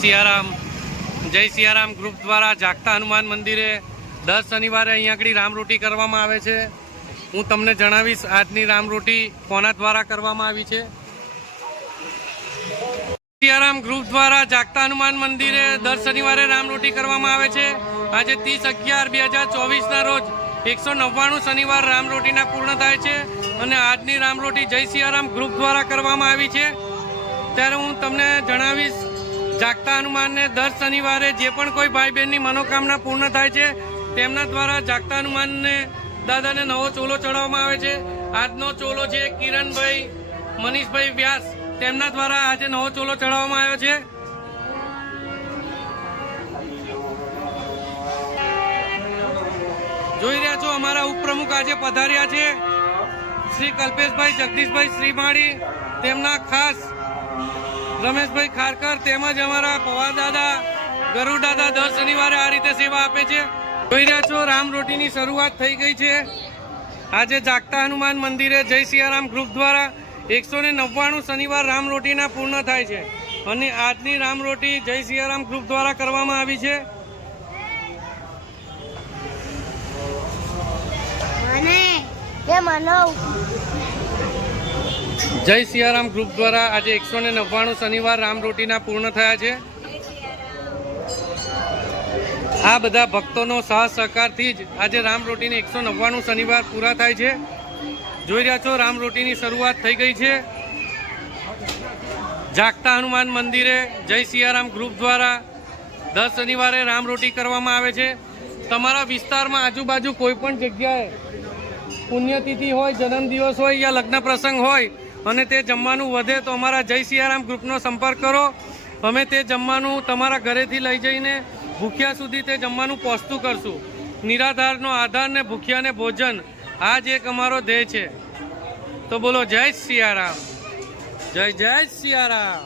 સિયારામ જય સિયારામ ગ્રુપ દ્વારા જાગતા હનુમાન મંદિરે દર શનિવારે અહીંયા આગળ રામરોટી કરવામાં આવે છે। હું તમને જણાવીશ આજની રામરોટી કોના દ્વારા કરવામાં આવી છે। સિયારામ ગ્રુપ દ્વારા જાગતા હનુમાન મંદિરે દર શનિવારે રામરોટી કરવામાં આવે છે। આજે 30/11/2024 રોજ 199 શનિવાર રામરોટીના પૂર્ણ થાય છે અને આજની રામરોટી જય સિયારામ ગ્રુપ દ્વારા કરવામાં આવી છે। ત્યારે હું તમને જણાવીશ જાગતા હનુમાનને દર શનિવારે જે પણ કોઈ ભાઈ બહેનની મનોકામના પૂર્ણ થાય છે તેમના દ્વારા જાગતા હનુમાનને દાદાને નવો ચોલો ચડાવવામાં આવે છે। આજનો ચોલો છે કિરણભાઈ મનીષભાઈ વ્યાસ, તેમના દ્વારા આજે નવો ચોલો ચડાવવામાં આવ્યો છે। જોઈ રહ્યા છો અમારા ઉપપ્રમુખ આજે પધાર્યા છે શ્રી કલ્પેશભાઈ જગદીશભાઈ શ્રીમાળી, તેમના ખાસ રમેશભાઈ ખારકર, તેમજ અમારા પવાર દાદા ગરુડ દાદા દર શનિવારે આ રીતે સેવા આપે છે। જોઈ રહ્યા છો રામરોટીની શરૂઆત થઈ ગઈ છે। આજે જાગતા હનુમાન મંદિરે જય સિયારામ ગ્રુપ દ્વારા 199 શનિવાર રામરોટીના પૂર્ણ થાય છે અને આજની રામરોટી જય સિયારામ ગ્રુપ દ્વારા કરવામાં આવી છે। જય સિયારામ ગ્રુપ દ્વારા આજે 199 શનિવાર રામરોટીના પૂર્ણ થયા છે। આ બધા ભક્તોનો સાથ સહકારથી જ આજે રામરોટીને 199 શનિવાર પૂરા થાય છે। જોઈ રહ્યા છો રામરોટીની શરૂઆત થઈ ગઈ છે। જાગતા હનુમાન મંદિરે જય સિયારામ ગ્રુપ દ્વારા દર શનિવારે રામરોટી કરવામાં આવે છે। તમારા વિસ્તારમાં આજુબાજુ કોઈ પણ જગ્યાએ પુણ્યતિથિ હોય, જન્મદિવસ હોય યા લગ્ન પ્રસંગ હોય અને તે જમવાનું વધે તો અમારા જય સિયારામ ગ્રુપનો સંપર્ક કરો। અમે તે જમવાનું તમારા ઘરેથી લઈ જઈને ભૂખ્યા સુધી તે જમવાનું પહોંચતું કરશું। નિરાધારનો આધાર ને ભૂખ્યાને ભોજન, આ જ એક અમારો ધ્યેય છે। તો બોલો જય સિયારામ, જય જય સિયારામ।